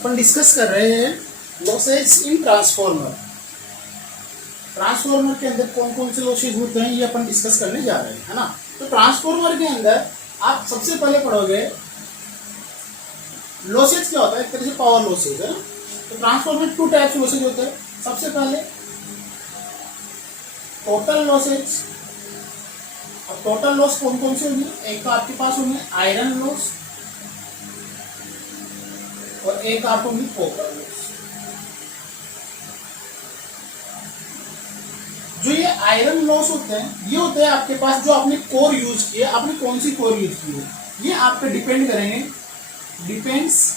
अपन discuss कर रहे हैं लॉसेज इन ट्रांसफॉर्मर। ट्रांसफॉर्मर के अंदर कौन कौन से लॉसेज होते हैं ये अपन डिस्कस करने जा रहे हैं, है ना। तो ट्रांसफॉर्मर के अंदर आप सबसे पहले पढ़ोगे लॉसेज क्या होता है, एक तरह से पावर लॉसेज है ना। तो ट्रांसफॉर्मर में 2 टाइप्स लॉसेज होते हैं। सबसे पहले टोटल लॉसेज। अब टोटल लॉस कौन कौन से होंगे, एक तो आपके पास होंगे आयरन लॉस और एक आप होंगी कॉपर लॉस। जो ये आयरन लॉस होते हैं ये होते हैं आपके पास जो आपने कोर यूज किया, आपने कौन सी कोर यूज की है ये आप पे डिपेंड करेंगे, डिपेंड्स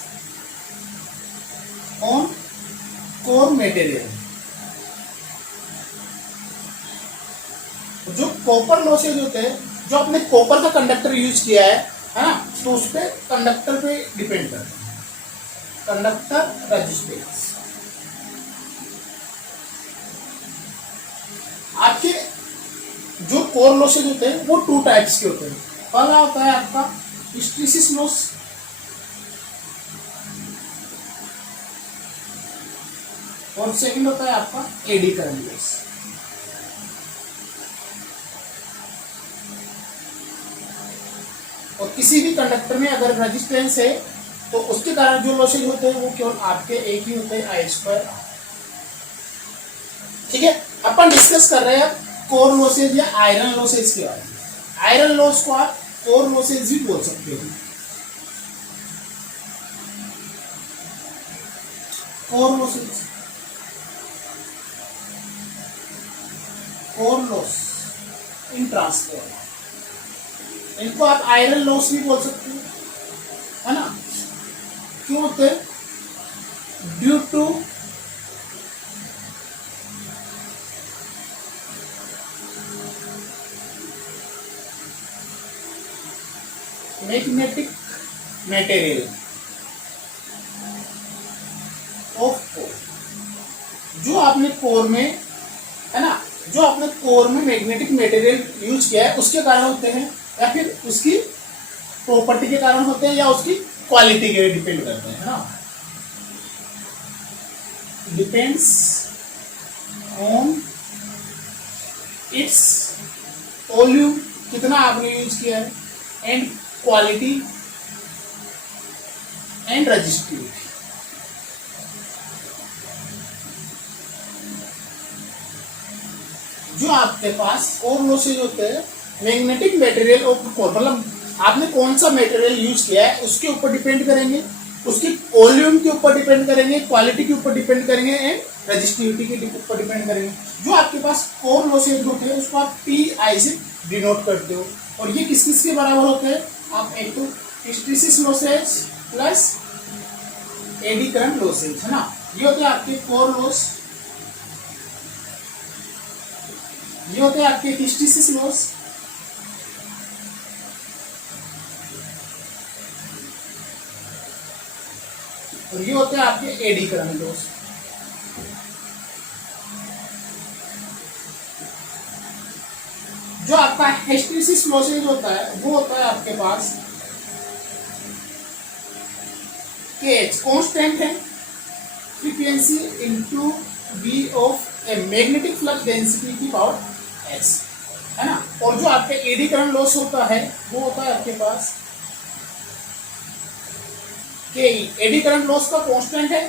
ऑन कोर मटेरियल। जो कॉपर लॉसेज होते हैं, जो आपने कॉपर का कंडक्टर यूज किया है ना, तो उस पर कंडक्टर पे डिपेंड करता है, कंडक्टर रेजिस्टेंस। आपके जो कोर लॉसेज होते हैं वो 2 टाइप्स के होते हैं। पहला होता है आपका हिस्टैरिसीस लॉस, और सेकंड होता है आपका एडी करंट लॉस। और किसी भी कंडक्टर में अगर रेजिस्टेंस है तो उसके कारण जो लॉसेज होते हैं वो केवल आपके एक ही होते हैं, I²। ठीक है, अपन डिस्कस कर रहे हैं कोर लॉसेज या आयरन लॉसेज के बारे में। आयरन लॉस को आप कोर लॉसेज भी बोल सकते हो। Core losses, core loss in transformer, इनको आप आयरन लॉस भी बोल सकते हो, है ना। क्यों होते हैं, due to magnetic material of core. जो आपने कोर में, है ना, जो आपने कोर में मैग्नेटिक मटेरियल यूज किया है उसके कारण होते हैं, या फिर उसकी प्रॉपर्टी के कारण होते हैं, या उसकी क्वालिटी के डिपेंड करते हैं, है ना। डिपेंड्स ऑन इट्स वॉल्यूम, कितना आपने यूज किया है, एंड क्वालिटी एंड रेजिस्टिविटी। जो आपके पास कोर लॉसेज होते हैं, मैग्नेटिक मटेरियल ऑफ कोर, मतलब आपने कौन सा मटेरियल यूज किया है उसके ऊपर डिपेंड करेंगे, उसकी वॉल्यूम के ऊपर डिपेंड करेंगे, क्वालिटी के ऊपर डिपेंड करेंगे, एंड रेजिस्टिविटी के ऊपर डिपेंड करेंगे। जो आपके पास कोर लॉसेज होते हैं उसको आप PI से डिनोट करते हो। और ये किस किस के बराबर होते हैं, आप एक तो hysteresis losses plus eddy current losses, है ना। ये होते हैं आपके कोर लॉस, ये होते हैं आपके हिस्टैरिसीस लॉस, और ये होते हैं आपके एडी करंट लॉस। जो आपका हिस्टैरिसीस लॉसेज होता है वो होता है आपके पास KH कांस्टेंट है, frequency into V of a magnetic flux density की पावर S, है ना। और जो आपके एडी करंट लॉस होता है वो होता है आपके पास KE, एडी करंट लॉस का कांस्टेंट है,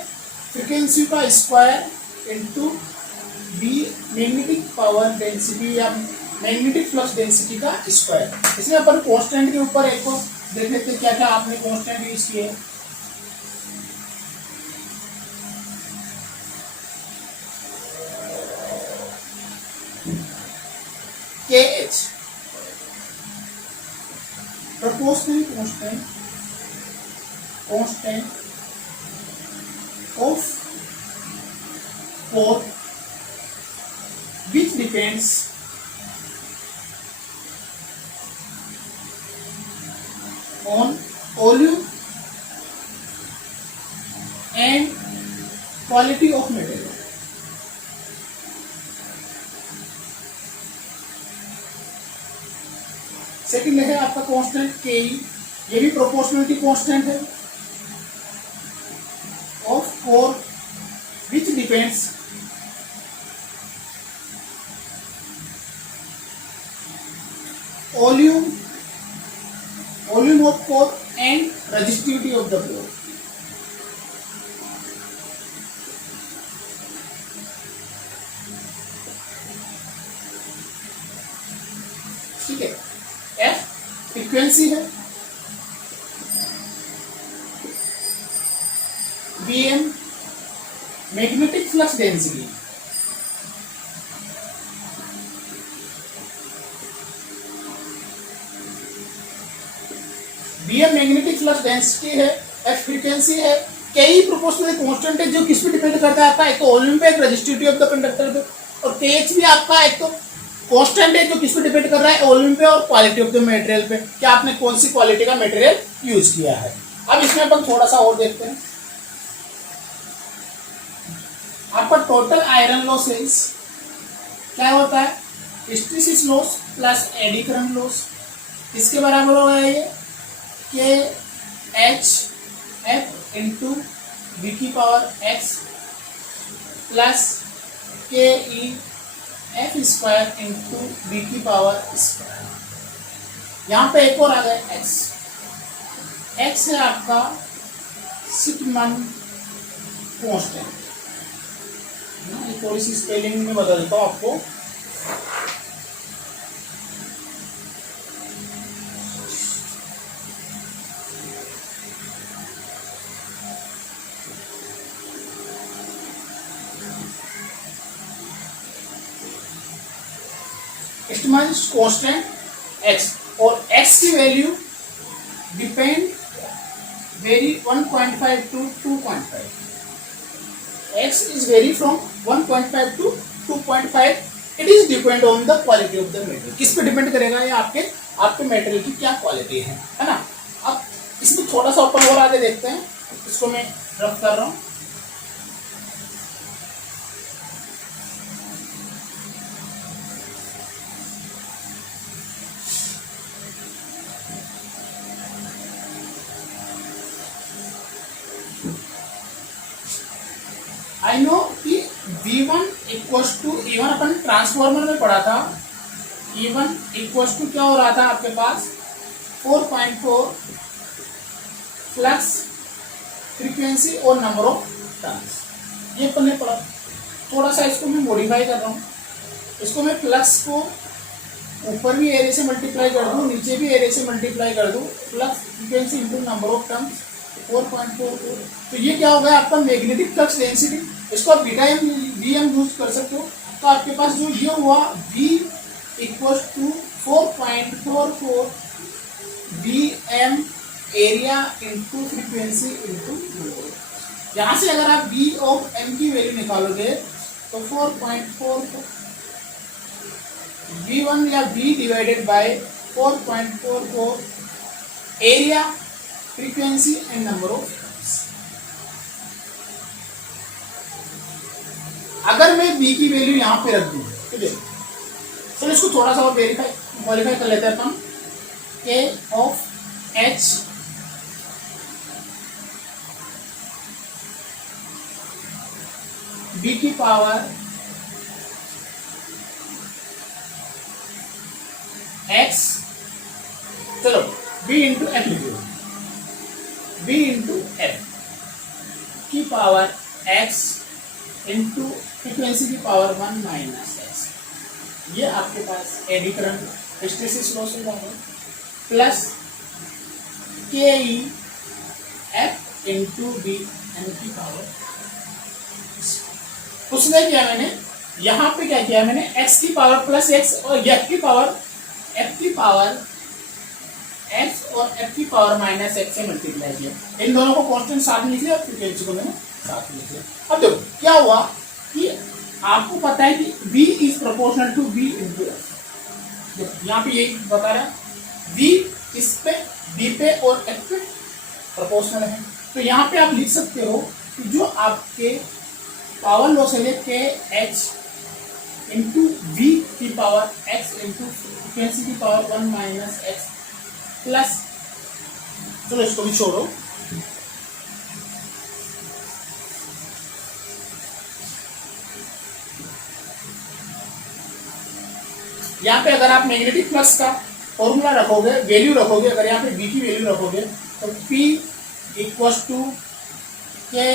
फ्रीक्वेंसी का square into V magnetic power density या मैग्नेटिक फ्लक्स डेंसिटी का स्क्वायर। इसमें अपन कांस्टेंट के ऊपर एक को देख लेते हैं क्या क्या आपने कांस्टेंट यूज किए। KH proportional constant of core which depends on volume and quality of material। Second है आपका कांस्टेंट KE, ये भी प्रोपोर्शनलिटी कांस्टेंट है core which depends volume of core and resistivity of the core. ठीक है, F frequency है, Bm magnetic flux density, Bm magnetic flux density है, F frequency है, Ke प्रोपोर्शनली कांस्टेंट है जो किस पे डिपेंड करता है आपका, एक तो वॉल्यूम पे, एक रेजिस्टिविटी ऑफ द कंडक्टर पे, और Kh भी आपका एक तो कांस्टेंट है जो किस पे डिपेंड कर रहा है, वॉल्यूम पे और क्वालिटी ऑफ द मटेरियल पे, कि आपने कौन सी क्वालिटी का मटेरियल यूज किया है। अब इसमें अपन थोड़ा सा और देखते हैं। आपका टोटल आयरन लॉस क्या होता है, hysteresis loss plus eddy current loss, इसके बराबर होगा ये K H F into V की power x plus K E F square into V की पावर स्क्वायर। यहाँ पे एक और आ गया एक्स, एक्स है आपका सिग्मा कांस्टेंट, थोड़ी सी स्पेलिंग में बदल देता हूँ आपको। कांस्टेंट x और x की value depend very 1.5 to 2.5, x is vary from 1.5 to 2.5, it is depend on the quality of the material। किस पे डिपेंड करेगा ये, आपके मटेरियल की क्या क्वालिटी है ना। अब इसमें थोड़ा सा ऊपर और आगे देखते हैं, इसको मैं रफ कर रहा हूँ। आई नो कि V1 equals to E1 upon transformer में पढ़ा था, E1 इक्वल्स टू क्या हो रहा था आपके पास 4.4 फ्लक्स फ्रीक्वेंसी और नंबर ऑफ टर्न्स, ये अपन ने पढ़ा। थोड़ा सा इसको मैं मॉडिफाई कर रहा हूँ, इसको मैं फ्लक्स को ऊपर भी एरिया से मल्टीप्लाई कर दूँ, नीचे भी एरिया से मल्टीप्लाई कर दूँ, flux frequency into number of turns 4.44, तो ये क्या हो गया आपका मैग्नेटिक फ्लक्स डेंसिटी। इसको आप beta M V M use कर सकते हो, तो आपके पास जो ये हुआ V equal to 4.44 Vm area into frequency into, यहाँ से अगर आप V ऑफ M की वैल्यू निकालोगे तो 4.44 V1 या V divided by 4.44 area frequency and number of turns. अगर मैं B की वैल्यू यहाँ पे रख दूँ, ठीक है, चलो इसको थोड़ा सा और क्वालिफाई कर लेते हैं अपन। K ऑफ H B की पावर X, चलो B इंटू एफ लिखो, B इंटू एफ की पावर X इंटू फ्रीक्वेंसी की पावर 1 माइनस एक्स, ये आपके पास एडी करंट हिस्टेरिसिस लॉस हो जाएगा, plus K E F into B N की पावर। कुछ नहीं किया मैंने, यहाँ पे क्या किया मैंने, एक्स की पावर प्लस एक्स और एफ की पावर एक्स और एफ की पावर माइनस एक्स से मल्टीप्लाई किया। इन दोनों को कांस्टेंट साथ में लिख लिया, फ्रीक्वेंसी को मैंने साथ में लिख लिया। अब देखो क्या हुआ कि आपको पता है कि V is proportional to B into F. यहाँ पे यही बता रहा है, V इस पे B पे और F पे प्रोपोर्शनल है, तो यहाँ पे आप लिख सकते हो कि जो आपके पावर लॉस है के एच इंटू V की पावर X इंटू फ्रीक्वेंसी की पावर 1 माइनस एक्स प्लस, चलो इसको भी छोड़ो, यहाँ पे अगर आप मैग्नेटिक फ्लक्स का फॉर्मूला रखोगे, वैल्यू रखोगे, अगर यहाँ पे बी की वैल्यू रखोगे तो P equals to K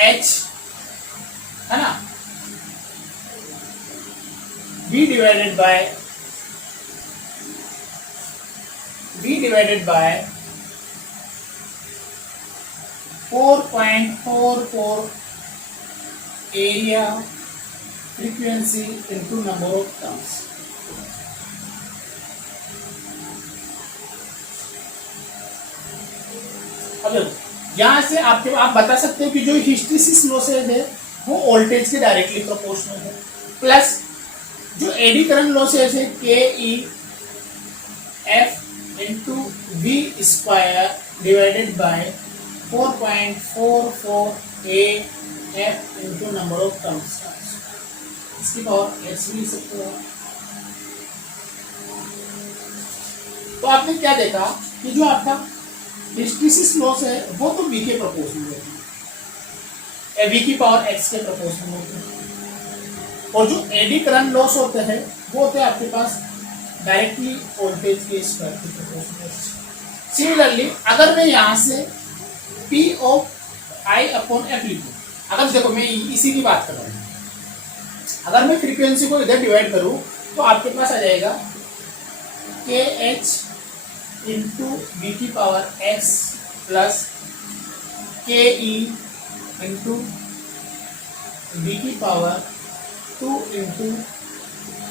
H, है ना, B divided by 4.44 area frequency into number of turns. अब यहां से आप बता सकते हो कि जो हिस्टैरिसीस लॉसेज है वो वोल्टेज के डायरेक्टली प्रोपोर्शनल है, प्लस जो एडी करंट लॉसेज है K E F into V square divided by 4.44 A F into number of turns. इसकी पावर एच भी सकते हो। तो आपने क्या देखा कि जो आपका हिस्टैरिसीस लॉस है वो तो वी के प्रोपोर्शनल है, वी की पावर एक्स के प्रोपोर्शनल होते हैं, और जो एडी करंट लॉस होते हैं वो होते हैं आपके पास डायरेक्टली वोल्टेज के स्क्वायर के प्रोपोर्शनल। सिमिलरली अगर मैं यहाँ से P of I upon F लिखूं, अगर देखो मैं इसी की बात कर रहा हूँ, अगर मैं फ्रीक्वेंसी को इधर डिवाइड करूं तो आपके पास आ जाएगा के एच इंटू बी की power x plus K E into B की पावर 2 इंटू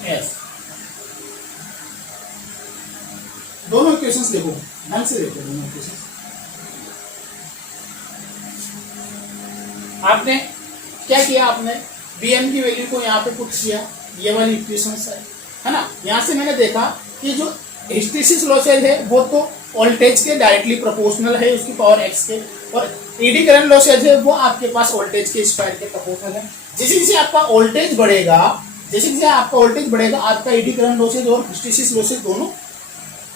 एफ। दोनों इक्वेशंस देखो, ढंग से देखो दोनों इक्वेशंस। आपने क्या किया, आपने Bm की वैल्यू को यहाँ पे पुट किया, ये वाली इक्वेशन है ना। यहाँ से मैंने देखा कि जो हिस्टैरिसीस लॉसेज है वो तो वोल्टेज के डायरेक्टली प्रोपोर्शनल है, उसकी पावर एक्स के, और एडी करंट लॉसेज है वो आपके पास वोल्टेज के स्क्वायर के प्रोपोर्शनल है। जैसे जैसे आपका वोल्टेज बढ़ेगा, आपका एडी करंट लॉसेज और हिस्टैरिसीस लॉसेज दोनों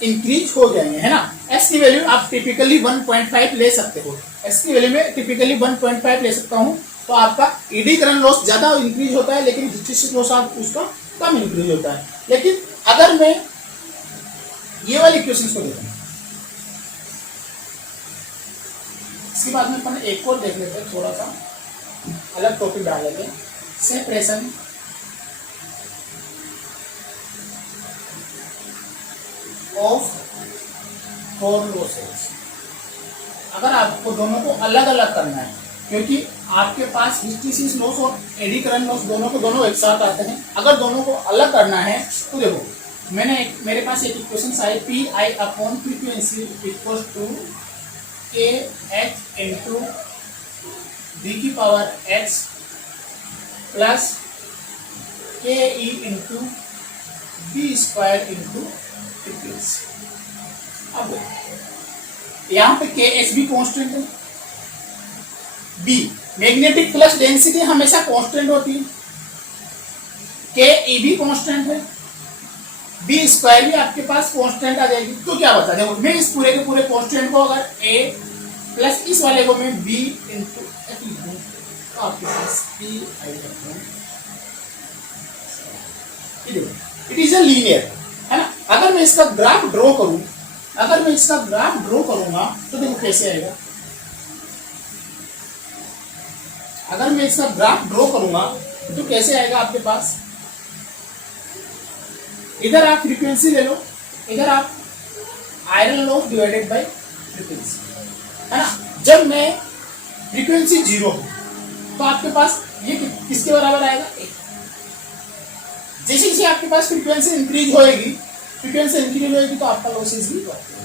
इंक्रीज हो जाएंगे, है ना। एस की वैल्यू आप टिपिकली 1.5 ले सकते हो, एस की वैल्यू में टिपिकली 1.5 ले सकता हूँ, तो आपका एडी करंट लॉस ज्यादा इंक्रीज होता है लेकिन हिस्टैरिसीस लॉस आप उसका कम इंक्रीज होता है। लेकिन अगर मैं ये वाली इक्वेशंस को देखूं, इसके बाद में अपन एक और देख लेते हैं, थोड़ा सा अलग टॉपिक डाल लेते हैं, सेपरेशन ऑफ कोर लॉसेज। अगर आपको दोनों को अलग अलग करना है, क्योंकि आपके पास हिस्टैरिसीस लॉस और एडी करंट लॉस दोनों एक साथ आते हैं, अगर दोनों को अलग करना है तो देखो मेरे पास एक equation I P I upon frequency equal to K H into B की power x plus K E into B square into frequency. अब यहाँ पे के एच भी कॉन्स्टेंट है, बी मैग्नेटिक फ्लक्स डेंसिटी हमेशा कांस्टेंट होती है, के ई भी कांस्टेंट है, बी स्क्वायर भी आपके पास कांस्टेंट आ जाएगी। तो क्या बता, देखो मैं इस पूरे के पूरे कांस्टेंट को अगर ए प्लस इस वाले को मैं बी इंटू एफ लिखूं तो आपके पास P I it is a linear, है ना। अगर मैं इसका ग्राफ ड्रॉ करूंगा तो देखो कैसे आएगा। अगर मैं इसका ग्राफ ड्रॉ करूंगा तो कैसे आएगा आपके पास, इधर आप फ्रीक्वेंसी ले लो, इधर आप iron loss divided by frequency, है ना। जब मैं फ्रीक्वेंसी 0 हो तो आपके पास ये किसके बराबर आएगा, 1। जैसे जैसे आपके पास फ्रीक्वेंसी इंक्रीज होएगी तो आपका लॉसेस भी बढ़ेगा।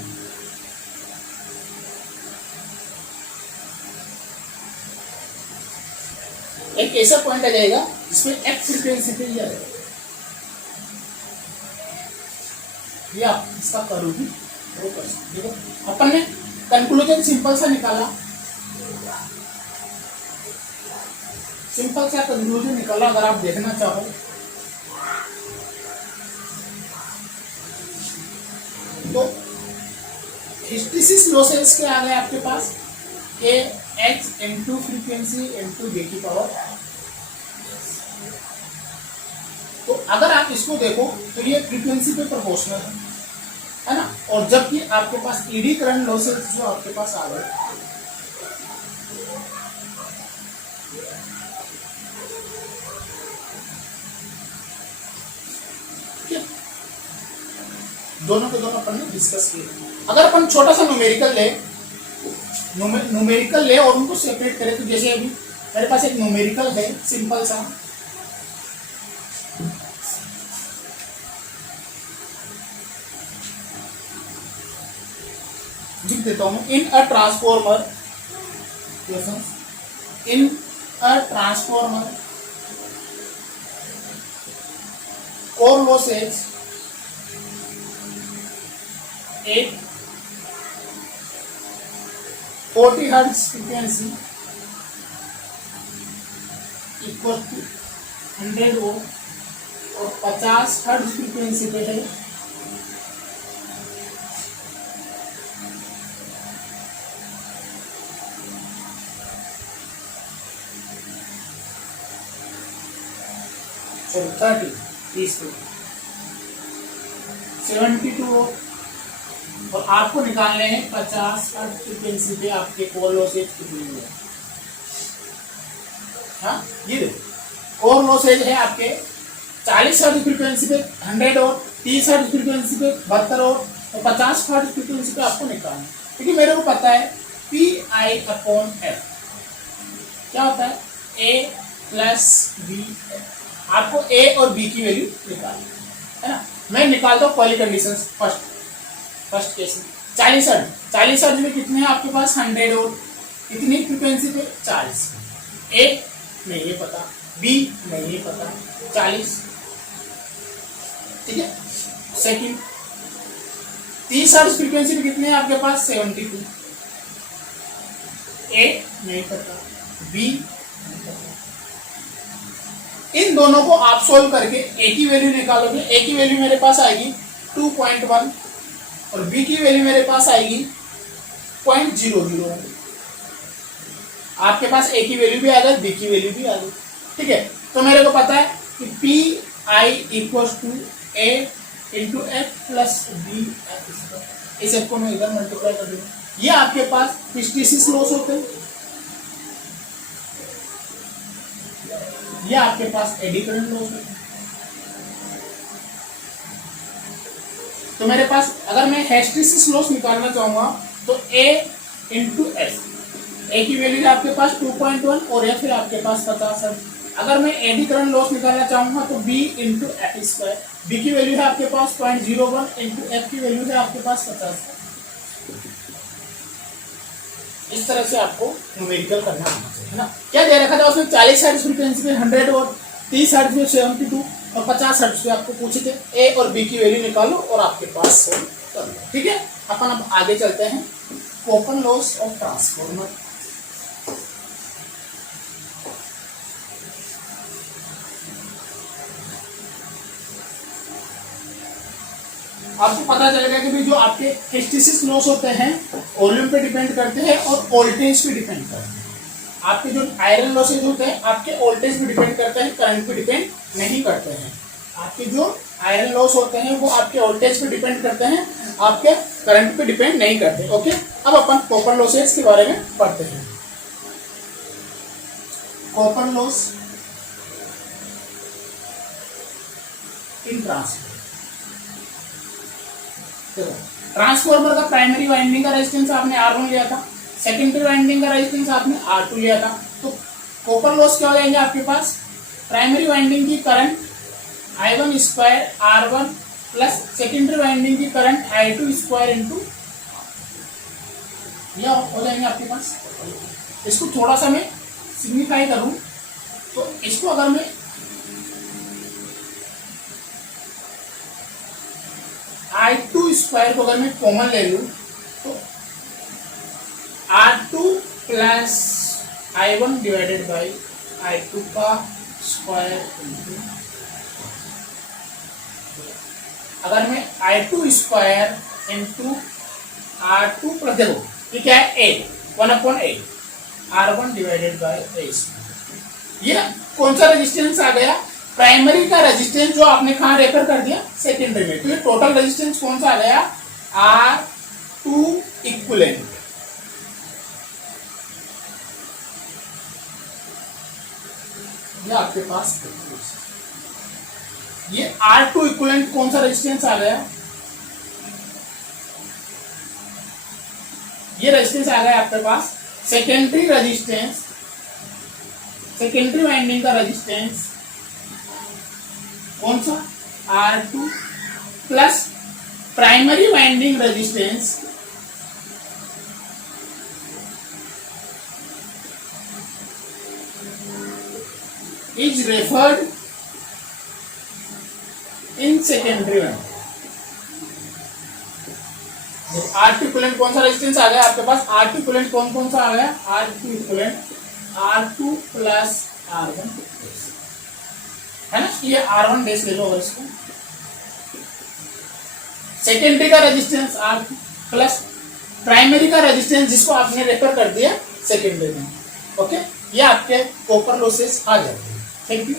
एक ऐसा पॉइंट आ जाएगा जिसमें एफ फ्रीक्वेंसी पे ही आ जाएगा, ये आप इसका करोगी वो कर सकते। देखो अपन ने कंक्लूजन सिंपल सा निकाला, अगर आप देखना चाहो तो हिस्टैरिसीस लॉसेस के आ गए आपके पास K H into frequency into B की पावर, तो अगर आप इसको देखो तो ये फ्रीक्वेंसी पे प्रोपोर्शनल है ना, और जबकि आपके पास ईडी करंट लॉसेस जो आपके पास आ गए, दोनों के दोनों अपन ने डिस्कस किए। अगर अपन छोटा सा न्यूमेरिकल ले और उनको सेपरेट करें, तो जैसे अभी मेरे पास एक न्यूमेरिकल है सिंपल सा, लिख देता हूं, in a transformer core losses 40 hertz frequency equal to 100 volt, और 50 हर्ट्ज फ्रीक्वेंसी पे है 72 वोल्ट, और आपको निकालने हैं 50 हर्ट्ज फ्रीक्वेंसी पे आपके कोर लॉसेज कितनी है। हाँ, ये देखो कोर लॉसेज है आपके 40 हर्ट्ज फ्रीक्वेंसी पे 100 और 30 हर्ट्ज फ्रीक्वेंसी पे 72 और 50 हर्ट्ज फ्रीक्वेंसी पे आपको निकालना है। क्योंकि मेरे को पता है PI/F क्या होता है, A + B। आपको A और B की वैल्यू निकालनी है ना। मैं निकालता हूँ पहली कंडीशन, फर्स्ट केस में 40 हर्ट्ज में कितने हैं आपके पास 100 और कितनी फ्रीक्वेंसी पे 40। A नहीं है पता, B नहीं है पता, 40 ठीक है। सेकंड 30 हर्ट्ज फ्रीक्वेंसी पे कितने हैं आपके पास 72। A नहीं पता, B नहीं पता। इन दोनों को आप सोल्व करके A की वैल्यू निकालोगे, A की वैल्यू मेरे पास आएगी 2.1 और B की वैल्यू मेरे पास आएगी 0.001। आपके पास A की वैल्यू भी आ गई, B की वैल्यू भी आ गई, ठीक है। तो मेरे को पता है कि PI = A × F + B। इस F को मैं इधर मल्टीप्लाई कर दूंगा। ये आपके पास हिस्टेरिसिस लॉस होते हैं, ये आपके पास एडी करंट लॉस है। तो मेरे पास अगर मैं हिस्टेरिसिस लॉस निकालना चाहूंगा तो A × F, A की वैल्यू है आपके पास 2.1 और F है आपके पास 50 है। अगर मैं एडी करंट लॉस निकालना चाहूंगा तो B × F², B की वैल्यू है आपके पास 0.01 × F की वैल्यू है आपके पास 50 है। इस तरह से आपको न्यूमेरिकल करना आना चाहिए, है ना। क्या दे रखा था उसमें 40 हर्ट्ज फ्रीक्वेंसी पे 100 और 30 हर्ट्ज पे 72 और 50 हर्ट्ज पे आपको पूछे थे A और B की वैल्यू निकालो और आपके पास सोल्व कर लो, ठीक है। अपन अब आगे चलते हैं, कॉपर लॉस ऑफ ट्रांसफॉर्मर। आपको पता चलेगा कि जो आपके हिस्टेरिसिस लॉस होते हैं वॉल्यूम पे डिपेंड करते हैं और वोल्टेज पे डिपेंड करते हैं। आपके जो आयरन लॉसेज होते हैं आपके वोल्टेज पे डिपेंड करते हैं, करंट पे डिपेंड नहीं करते हैं। आपके जो आयरन लॉस होते हैं वो आपके वोल्टेज पे डिपेंड करते हैं, आपके करंट पे डिपेंड नहीं करते। ओके, अब अपन कॉपर लॉसेज के बारे में पढ़ते हैं। कॉपर लॉस इन ट्रांसफॉर्मर का प्राइमरी वाइंडिंग का रेजिस्टेंस आपने R1 लिया था, सेकेंडरी वाइंडिंग का रेजिस्टेंस आपने R2 लिया था। तो कॉपर लॉस क्या हो जाएंगे आपके पास, प्राइमरी वाइंडिंग की current I1² R1 plus secondary winding की करंट I2² इंटू यह हो जाएंगे आपके पास। इसको थोड़ा सा मैं सिग्निफाई करूं तो इसको अगर मैं I2² को अगर मैं कॉमन ले लूं तो R2 plus I1 divided by I2 का स्क्वायर इंटू, अगर मैं I2² इंटू R2 प्लस, देखो ये क्या है, 1/8 R1 डिवाइडेड बाई A। ये कौन सा रेजिस्टेंस आ गया, प्राइमरी का रेजिस्टेंस जो आपने कहा रेफर कर दिया सेकेंडरी में, तो ये टोटल रेजिस्टेंस कौन सा आ गया R2 इक्विवेलेंट। ये आपके पास ये R2 इक्विवेलेंट कौन सा रेजिस्टेंस आ गया, ये रेजिस्टेंस आ गया आपके पास सेकेंडरी रेजिस्टेंस, सेकेंडरी वाइंडिंग का रेजिस्टेंस कौन सा R2 plus primary winding resistance is referred in secondary winding. R2 equivalent कौन सा रेजिस्टेंस आ गया आपके पास, R2 इक्विवेलेंट कौन सा आ गया, R2 equivalent R2 plus R1 है ना, ये R1 बेस ले लो अगर इसको, सेकेंडरी का रेजिस्टेंस R2 प्लस प्राइमरी का रेजिस्टेंस जिसको आपने रेफर कर दिया सेकेंडरी में। ओके, ये आपके कॉपर लॉसेस आ जाते हैं। Thank you.